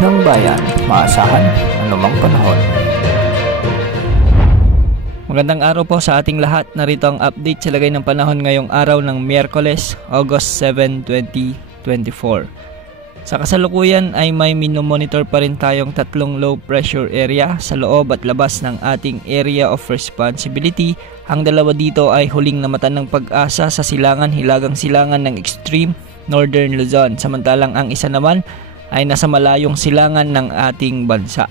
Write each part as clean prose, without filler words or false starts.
ng bayan, maasahan anumang panahon. Magandang araw po sa ating lahat. Narito ang update sa lagay ng panahon ngayong araw ng Miyerkules, August 7, 2024. Sa kasalukuyan ay may minomonitor pa rin tayong tatlong low pressure area sa loob at labas ng ating area of responsibility. Ang dalawa dito ay huling namatan ng pag-asa sa hilagang silangan ng extreme Northern Luzon, samantalang ang isa naman ay nasa malayong silangan ng ating bansa.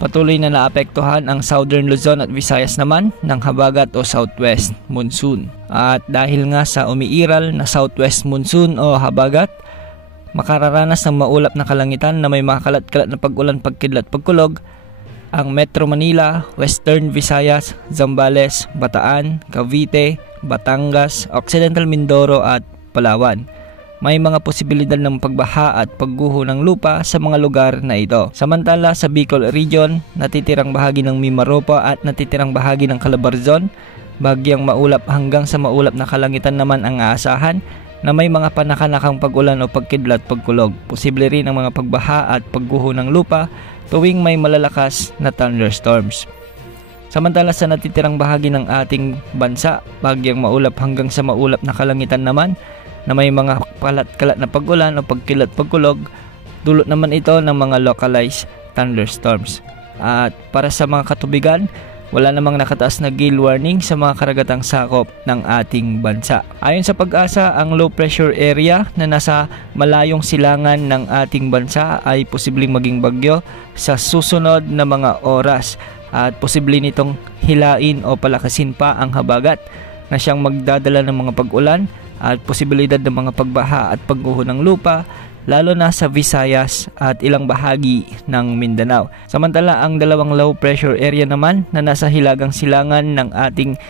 Patuloy na naapektuhan ang Southern Luzon at Visayas naman ng habagat o southwest monsoon. At dahil nga sa umiiral na southwest monsoon o habagat, makararanas ng maulap na kalangitan na may makalat-kalat na pag-ulan, pagkidlat, pagkulog ang Metro Manila, Western Visayas, Zambales, Bataan, Cavite, Batangas, Occidental Mindoro at Palawan. May mga posibilidad ng pagbaha at pagguho ng lupa sa mga lugar na ito. Samantala sa Bicol Region, natitirang bahagi ng Mimaropa at natitirang bahagi ng Calabarzon, bagyang maulap hanggang sa maulap na kalangitan naman ang aasahan na may mga panakanakang pag-ulan o pagkidlat, pagkulog. Posible rin ang mga pagbaha at pagguho ng lupa tuwing may malalakas na thunderstorms. Samantala sa natitirang bahagi ng ating bansa, bagyang maulap hanggang sa maulap na kalangitan naman na may mga kalat-kalat na pag-ulan o pagkilat, pagkulog, dulot naman ito ng mga localized thunderstorms. At para sa mga katubigan, wala namang nakataas na gale warning sa mga karagatang sakop ng ating bansa. Ayon sa Pag-asa, ang low pressure area na nasa malayong silangan ng ating bansa ay posibleng maging bagyo sa susunod na mga oras at posible nitong hilain o palakasin pa ang habagat na siyang magdadala ng mga pag-ulan at posibilidad ng mga pagbaha at pagguho ng lupa lalo na sa Visayas at ilang bahagi ng Mindanao. Samantala ang dalawang low pressure area naman na nasa hilagang silangan ng ating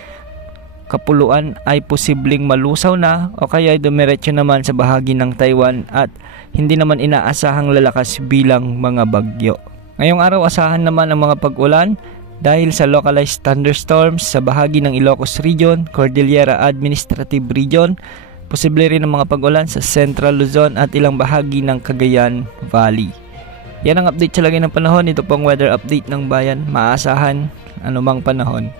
kapuluan ay posibleng malusaw na o kaya dumiretso naman sa bahagi ng Taiwan at hindi naman inaasahang lalakas bilang mga bagyo. Ngayong araw asahan naman ang mga pag-ulan dahil sa localized thunderstorms sa bahagi ng Ilocos Region, Cordillera Administrative Region, posible rin ang mga pag-ulan sa Central Luzon at ilang bahagi ng Cagayan Valley. Yan ang update sa lagay ng panahon. Ito pong weather update ng bayan, maasahan anumang panahon.